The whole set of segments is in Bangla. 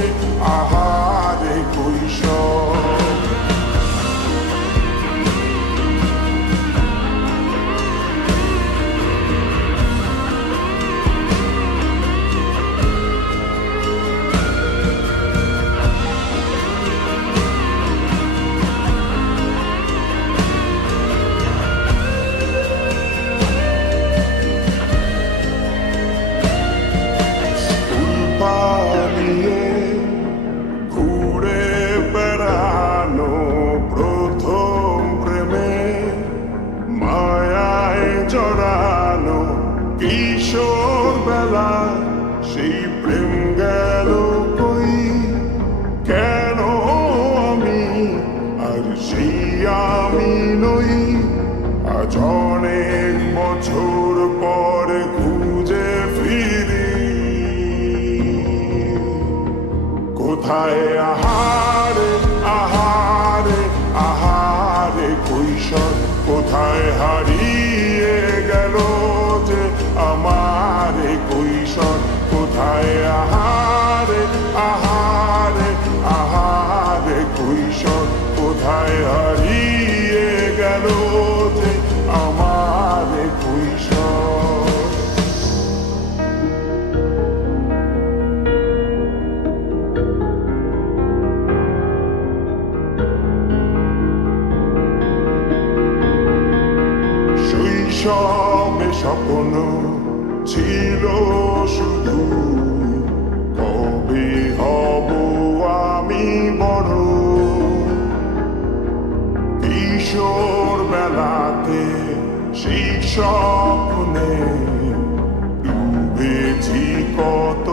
যে আহারে কৈশোর। পালিয়ে ঘুরে বেড়ানো প্রথম প্রেমে, মায়ায় জড়ানো কিশোর বেলা, সেই প্রেম গেল কই, কেন আমি আর সেই আমি নই। আজ অনেক বছর পরে খুঁজে ফিরি, কোথায় আহারে আহারে আহারে কৈশোর, কোথায় হারিয়ে গেল যে আমার কৈশোর। কোথায় আহারে আহারে আহারে কৈশোর, কোথায় হারিয়ে গেল যে আমার কৈশোর। শৈশবে স্বপ্ন ছিল শুধু, কবে হব আমি বড়। কিশোর বেলাতে সেই স্বপ্নে ডুবেছি কত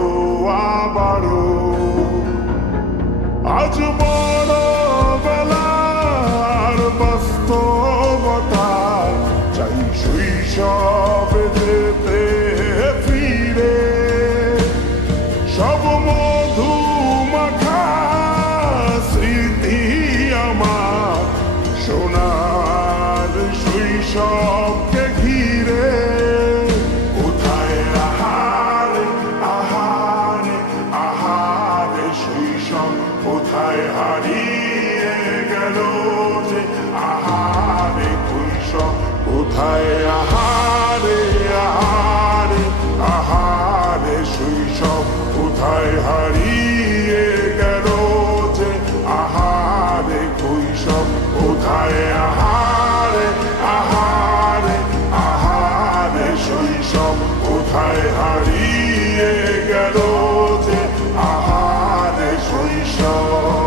আবারও। আজ বড় বেলার বাস্তবতায় চাই শৈশবে যেতে ফিরে। সব মধু মাখা স্মৃতি আমার সোনার শৈশবকে ঘিরে। কোথায় আহারে আহারে আহারে শৈশব, কোথায় হারিয়ে গেল যে আহারে কৈশোর। কোথায় আহারে আহারে আহারে শৈশব, কোথায় হারিয়ে গেল যে আহারে কৈশোর। কোথায় আহারে আহারে আহারে শৈশব, কোথায় হারিয়ে গেল যে আহারে শৈশব।